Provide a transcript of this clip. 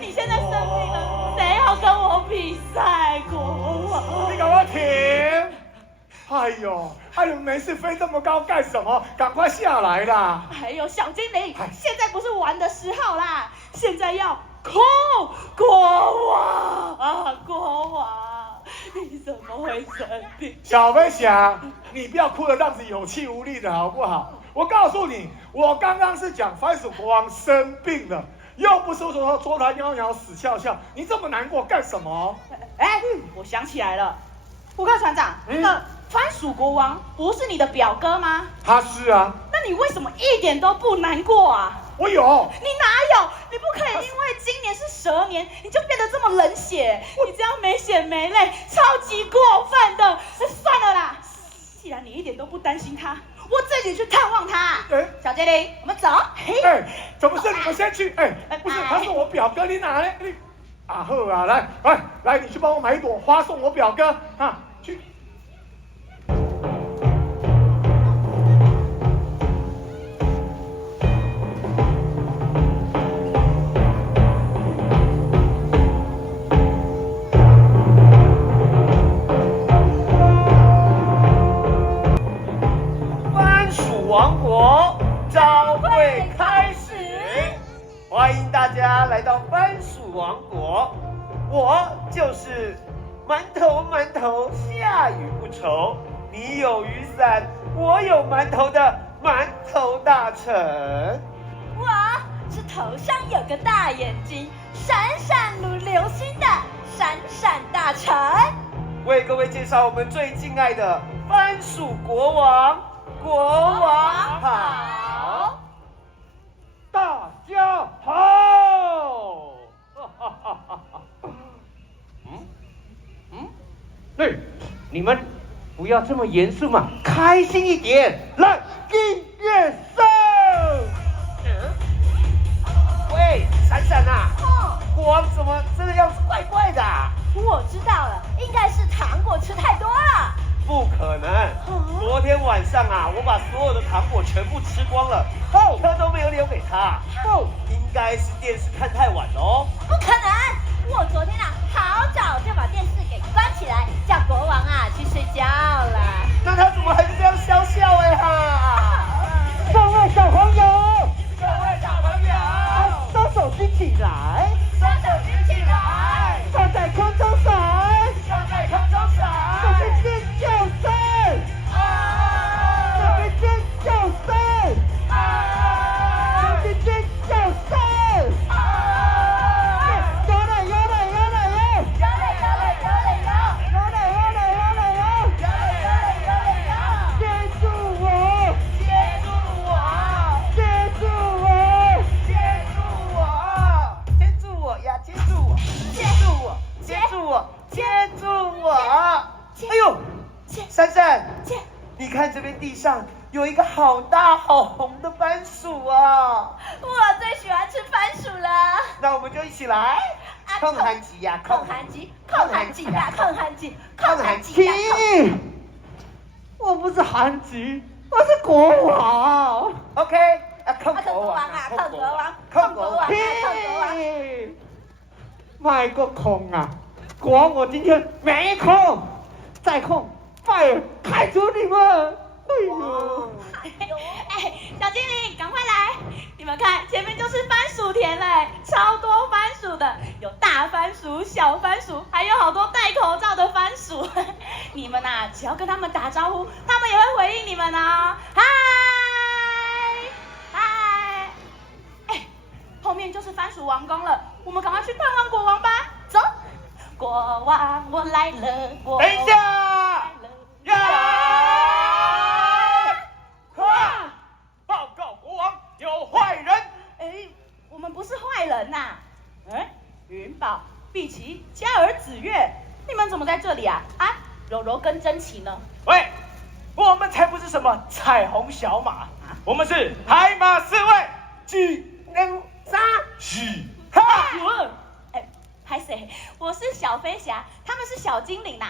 你现在生病了，谁要跟我比赛，国王？你给我停！哎呦，你们没事飞这么高干什么？赶快下来啦！还有小精灵，现在不是玩的时候啦，现在要控国王啊，国王，你怎么会生病？小飞侠，你不要哭得这样子有气无力的好不好？我告诉你，我刚刚是讲番薯国王生病了，又不是说捉他夭夭死翘翘，你这么难过干什么？哎，我想起来了，胡克船长，那个番薯国王不是你的表哥吗？他是啊。那你为什么一点都不难过啊？我有。你哪有？你不可以因为今年是蛇年，你就变得这么冷血。你这样没血没泪，超级过分的。算了啦，既然你一点都不担心他，我自己去探望他。小精灵，我们走。怎么是你们先去？不是，他是我表哥，你哪来？啊好啊，来，你去帮我买一朵花送我表哥啊，去。番薯王国朝会开始，欢迎大家来到番薯王国。我就是馒头下雨不愁，你有雨伞，我有馒头的馒头大臣。我是头上有个大眼睛，闪闪如流星的闪闪大臣。为各位介绍我们最敬爱的番薯国王，国王好，大家好。你们不要这么严肃嘛，开心一点。来，音乐声。喂，闪闪啊，国王怎么这个样子怪怪的啊？我知道了，应该是糖果吃太多了。不可能，昨天晚上啊，我把所有的糖果全部吃光了，一颗都没有留给他。应该是电视看太晚了哦。不可能，我昨天啊好早就把电视给关起来，叫国王啊去睡觉了。那他怎么还是这样笑笑哎哈？各位小朋友，双手举起来，起来，放在空中闪，这是尖叫声，这是尖叫声，这是尖叫声。闪闪，你看这边地上有一个好大好红的番薯啊！我最喜欢吃番薯了。那我们就一起来，控寒极呀，控寒极呀，控寒极。我不是韩吉，我是国王。OK， 控国王啊，控国王。卖个空啊！国王，我今天没空，再空。开除你们！小精灵，赶快来！你们看，前面就是番薯田嘞，超多番薯的，有大番薯、小番薯，还有好多戴口罩的番薯。你们呐，只要跟他们打招呼，他们也会回应你们哦。嗨，后面就是番薯王宫了，我们赶快去探望国王吧。走，国王我来了，国王。等一下！报告国王，有坏人！我们不是坏人呐。云宝、碧琪、嘉儿、紫月，你们怎么在这里啊？柔柔跟珍奇呢？喂，我们才不是什么彩虹小马，我们是海马侍卫，技能杀喜哈。拍谁？我是小飞侠，他们是小精灵呐。